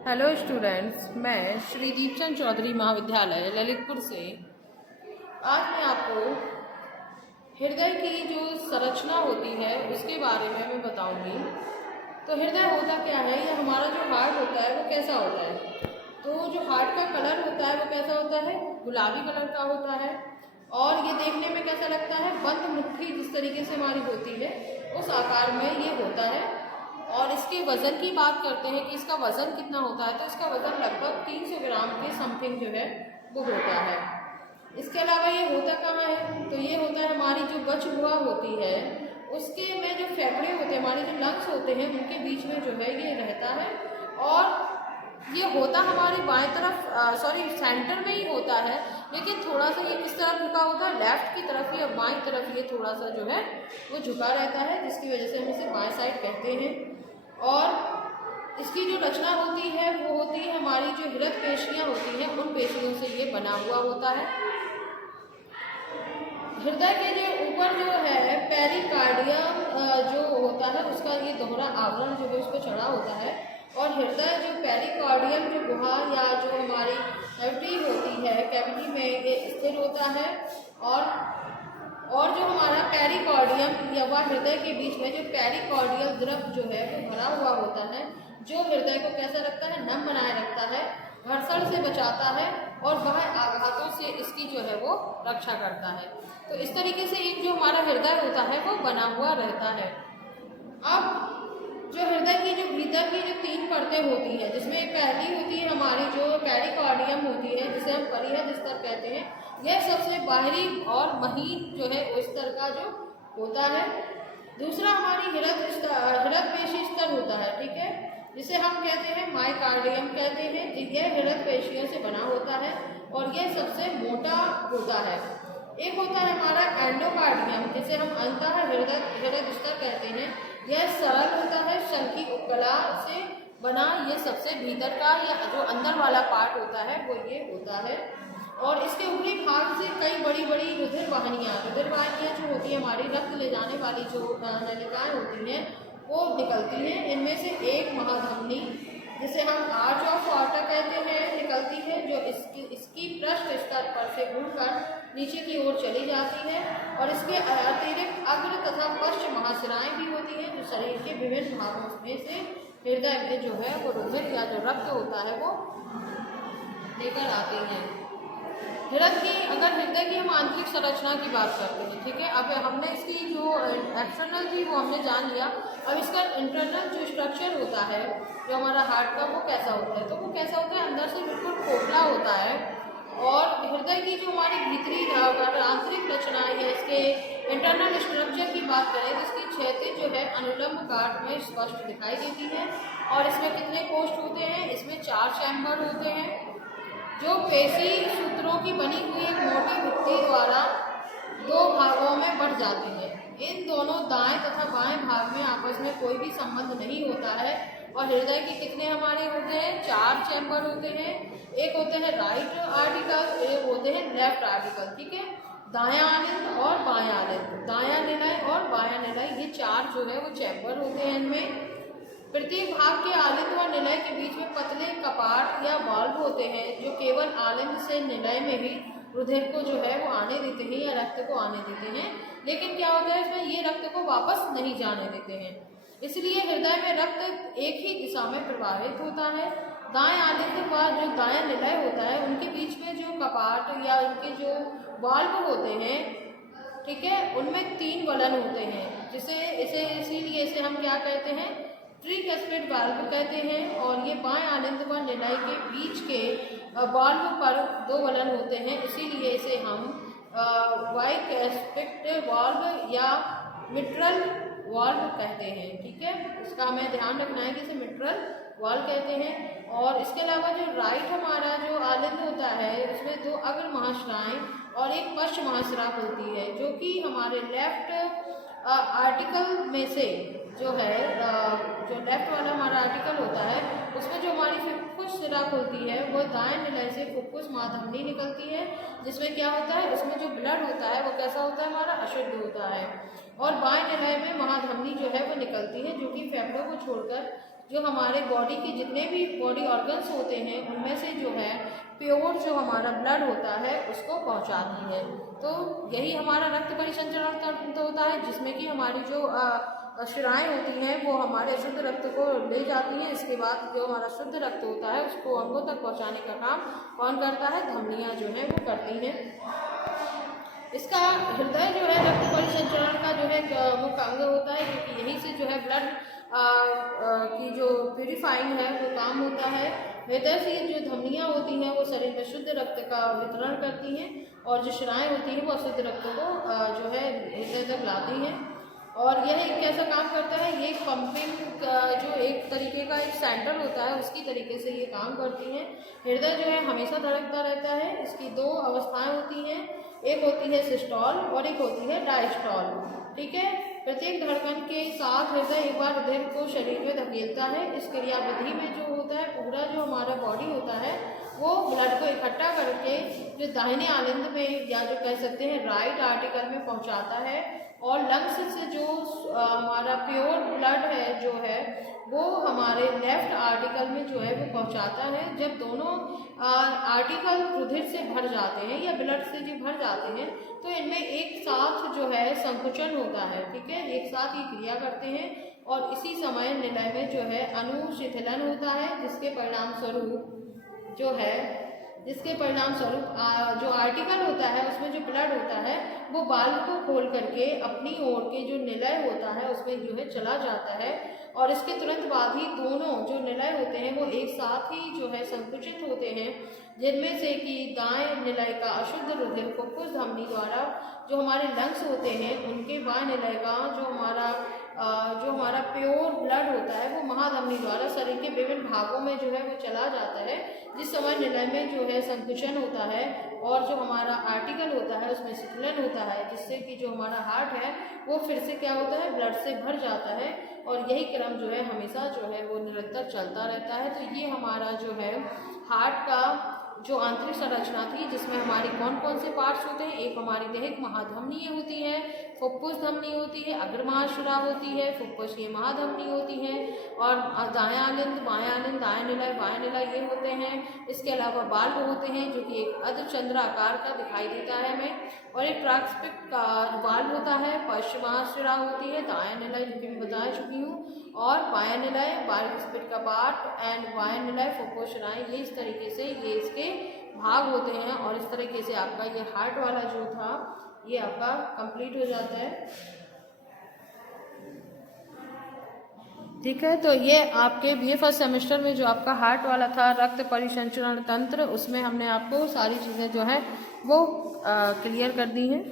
Hello students, मैं श्री दीपचंद चौधरी महाविद्यालय ललितपुर से आज मैं आपको हृदय की जो संरचना होती है उसके बारे में मैं बताऊंगी। तो हृदय होता क्या है, या हमारा जो हार्ट होता है वो कैसा होता है। तो जो हार्ट का कलर होता है वो कैसा होता है, गुलाबी कलर का होता है। और ये देखने में कैसा लगता है, बंद मुट्ठी जिस तरीके से हमारी होती है उस आकार में ये होता है। और इसके वज़न की बात करते हैं कि इसका वज़न कितना होता है, तो इसका वज़न लगभग 300 ग्राम के समथिंग जो है वो होता है। इसके अलावा ये होता कहाँ है, तो ये होता है हमारी जो गचगुआ होती है उसके में जो फेफड़े होते हैं, हमारे जो लंग्स होते हैं उनके बीच में जो है ये रहता है। और ये होता हमारी बाएं तरफ सेंटर में ही होता है, लेकिन थोड़ा सा ये किस तरफ झुका होता है, लेफ्ट की तरफ या बाएं तरफ ये थोड़ा सा जो है वो झुका रहता है, जिसकी वजह से हम इसे बाएं साइड कहते हैं। और इसकी जो रचना होती है वो होती है हमारी जो हृदय पेशियाँ होती हैं उन पेशियों से ये बना हुआ होता है। हृदय के जो ऊपर जो है पेरिकार्डियम जो होता है उसका ये दोहरा आवरण जो है उस पर चढ़ा होता है। और हृदय जो पेरिकार्डियम जो गुहा या जो हमारी कैविटी होती है, कैविटी में ये स्थिर होता है। और जो हमारा पेरिकार्डियम या वह हृदय के बीच में जो पेरिकार्डियल द्रव जो है वो भरा हुआ होता है, जो हृदय को कैसा रखता है, नम बनाए रखता है, घर्षण से बचाता है और बाह्य आघातों से इसकी जो है वो रक्षा करता है। तो इस तरीके से एक जो हमारा हृदय होता है वो बना हुआ रहता है। अब जो हृदय की जो भीतर की जो 3 परतें होती हैं, जिसमें पहली होती है हमारी जो पेरिकार्डियम होती है, जिसे हम परिहद स्तर कहते हैं। यह सबसे बाहरी और महीन जो है उस स्तर का जो होता है। दूसरा हमारी हृदय पेशी स्तर होता है, ठीक है, जिसे हम कहते हैं मायोकार्डियम कहते हैं। यह हृदय पेशियों से बना होता है और यह सबसे मोटा होता है। एक होता है हमारा एंडोकार्डियम, जिसे हम अंतः हृदय स्तर कहते हैं। यह सरल होता है, शंकी उपकला से बना, ये सबसे भीतर का या जो अंदर वाला पार्ट होता है वो ये होता है। और इसके ऊपरी भाग से कई बड़ी बड़ी रुधिर वाहिनियाँ जो होती है, हमारी रक्त ले जाने वाली जो नलिकाएँ होती हैं वो निकलती हैं। इनमें से एक महाधमनी, जिसे हम आर्च ऑफ वाटर कहते हैं, निकलती है, जो इसकी पृष्ठ स्तर पर से घूमकर नीचे की ओर चली जाती है। और इसके अतिरिक्त अग्र तथा पश्च महाशिराएँ भी होती हैं, जो शरीर के विभिन्न भागों में से हृदय में जो है वो रुधिर या जो रक्त होता है वो लेकर आती हैं। हृदय की हम आंतरिक संरचना की बात करते हैं, ठीक है। अब हमने इसकी जो एक्सटर्नल थी वो हमने जान लिया। अब इसका इंटरनल जो स्ट्रक्चर होता है जो हमारा हार्ट का, वो कैसा होता है, तो वो कैसा होता है, अंदर से बिल्कुल खोखला होता है। और हृदय की जो हमारी भीतरी आंतरिक रचनाएँ है, इसके इंटरनल स्ट्रक्चर की बात करें तो इसकी क्षैतिज जो है अनुलंब काट में स्पष्ट दिखाई देती है। और इसमें कितने कोष्ठ होते हैं, इसमें 4 चैम्बर होते हैं, जो पेशी सूत्रों की बनी हुई एक मोटी भित्ति द्वारा 2 भागों में बढ़ जाती है। इन दोनों दाएं तथा बाएं भाग में आपस में कोई भी संबंध नहीं होता है। और हृदय के कितने हमारे होते हैं, 4 चैम्बर होते हैं। एक होते हैं राइट आर्टिकल, एक होते हैं लेफ्ट आर्टिकल, ठीक है। दायां आलिंद और बायां आलिंद, दायां निलय और बायां निलय, ये 4 जो है वो चैम्बर होते हैं। इनमें प्रत्येक भाग के आलिंद व निलय के बीच में पतले कपाट या वाल्व होते हैं, जो केवल आलिंद से निलय में ही रुधिर को जो है वो आने देते हैं या रक्त को आने देते हैं। लेकिन क्या होता है, इसमें ये रक्त को वापस नहीं जाने देते हैं, इसलिए हृदय में रक्त एक ही दिशा में प्रवाहित होता है। दाएं आलिंद व जो दायां निलय होता है उनके बीच में जो कपाट या उनके जो वाल्व होते हैं, ठीक है, उनमें 3 वलन होते हैं, इसीलिए इसे हम क्या कहते हैं, ट्रिकस्पिड वाल्व कहते हैं। और ये बाएं आलिंद व निलय के बीच के वाल्व पर 2 वलन होते हैं, इसीलिए इसे हम बाइकस्पिड वाल्व या मिट्रल वाल्व कहते हैं, ठीक है। इसका हमें ध्यान रखना है कि इसे मिट्रल वाल्व कहते हैं। और इसके अलावा जो राइट हमारा जो आलिंद होता है उसमें 2 अग्र महाशिराएँ और एक पश्च महाशिरा होती है, जो कि हमारे लेफ्ट आर्टिकल में से जो है, जो लेफ्ट वाला हमारा आर्टिकल होता है उसमें जो हमारी फुफ्फुस शिरा खुलती है वो दाएं निलय से फुफ्फुस महाधमनी निकलती है, जिसमें क्या होता है, उसमें जो ब्लड होता है वो कैसा होता है, हमारा अशुद्ध होता है। और बाएं निलय में महाधमनी जो है वो निकलती है, जो कि फेफड़ों को छोड़कर जो हमारे बॉडी के जितने भी बॉडी ऑर्गन्स होते हैं उनमें से जो है प्योर जो हमारा ब्लड होता है उसको पहुंचाती है। तो यही हमारा रक्त परिसंचरण तंत्र होता है, जिसमें कि हमारी जो शिराएँ होती हैं वो हमारे शुद्ध रक्त को ले जाती हैं। इसके बाद जो हमारा शुद्ध रक्त होता है उसको अंगों तक पहुंचाने का काम कौन करता है? धमनियाँ जो हैं वो करती हैं। इसका हृदय जो है रक्त परिसंचरण का जो है मुख्य अंग होता है, क्योंकि यहीं से जो है ब्लड की जो प्यूरिफाइंग है वो काम होता है। हृदय से जो धमनियाँ होती हैं वो शरीर में शुद्ध रक्त का वितरण करती हैं, और जो शिराएँ होती हैं वो अशुद्ध रक्त को जो है हृदय तक लाती हैं। और यह एक कैसा काम करता है? ये पंपिंग जो एक तरीके का एक सेंटर होता है उसकी तरीके से ये काम करती हैं। हृदय जो है हमेशा धड़कता रहता है। इसकी दो अवस्थाएं होती हैं, एक होती है सिस्टोल और एक होती है डायस्टोल। ठीक है, प्रत्येक धड़कन के साथ हृदय एक बार हृदय को शरीर में धकेलता है। इस क्रियाविधि में जो होता है पूरा जो हमारा बॉडी होता है वो ब्लड को इकट्ठा करके जो दाहिने आलिंद में या जो कह सकते हैं राइट आर्टिकल में पहुंचाता है, और लंग्स से जो हमारा प्योर ब्लड है जो है वो हमारे लेफ्ट आर्टिकल में जो है वो पहुंचाता है। जब दोनों आर्टिकल रुधिर से भर जाते हैं या ब्लड से जो भर जाते हैं तो इनमें एक साथ जो है संकुचन होता है। ठीक है, एक साथ ये क्रिया करते हैं, और इसी समय निलय में जो है अनुशिथिलन होता है, जिसके परिणाम स्वरूप जो आर्टिकल होता है उसमें जो ब्लड होता है वो बाल को खोल करके अपनी ओर के जो निलय होता है उसमें जो है चला जाता है, और इसके तुरंत बाद ही दोनों जो निलय होते हैं वो एक साथ ही जो है संकुचित होते हैं, जिनमें से कि दाएं निलय का अशुद्ध रुधिर फुफ्फुस धमनी द्वारा जो हमारे लंग्स होते हैं उनके बाएं निलय का जो हमारा प्योर ब्लड होता है वो महाधमनी द्वारा शरीर के विभिन्न भागों में जो है वो चला जाता है। जिस समय निलय में जो है संकुचन होता है और जो हमारा आर्टिकल होता है उसमें शिथिलन होता है, जिससे कि जो हमारा हार्ट है वो फिर से क्या होता है? ब्लड से भर जाता है, और यही क्रम जो है हमेशा जो है वो निरंतर चलता रहता है। तो ये हमारा जो है हार्ट का जो आंतरिक संरचना थी, जिसमें हमारे कौन कौन से पार्ट्स होते हैं? एक हमारी दैहिक महाधमनी होती है, फुफ्फुस धमनी होती है, अग्र महाशिरा होती है, फुफ्फुसीय महाधमनी होती है, और दायां आलिंद, बायां आलिंद, दायां निलय, बायां निलय ये होते हैं। इसके अलावा बाल्ब होते हैं जो कि एक अर्धचंद्राकार का दिखाई देता है हमें, और एक ट्रांसपिक का बाल्ब होता है, पश्चिम महाशिरा होती है, दायां निलय जो कि मैं बता चुकी हूँ, और बायां निलय बाइस्पिड का पार्ट एंड बायां निलय फुफ्फुस शिराएं। ये इस तरीके से ये इसके भाग होते हैं, और इस तरीके से आपका ये हार्ट वाला जो था ये आपका कंप्लीट हो जाता है। ठीक है, तो ये आपके BA फर्स्ट सेमेस्टर में जो आपका हार्ट वाला था रक्त परिसंचरण तंत्र, उसमें हमने आपको सारी चीज़ें जो है वो क्लियर कर दी हैं।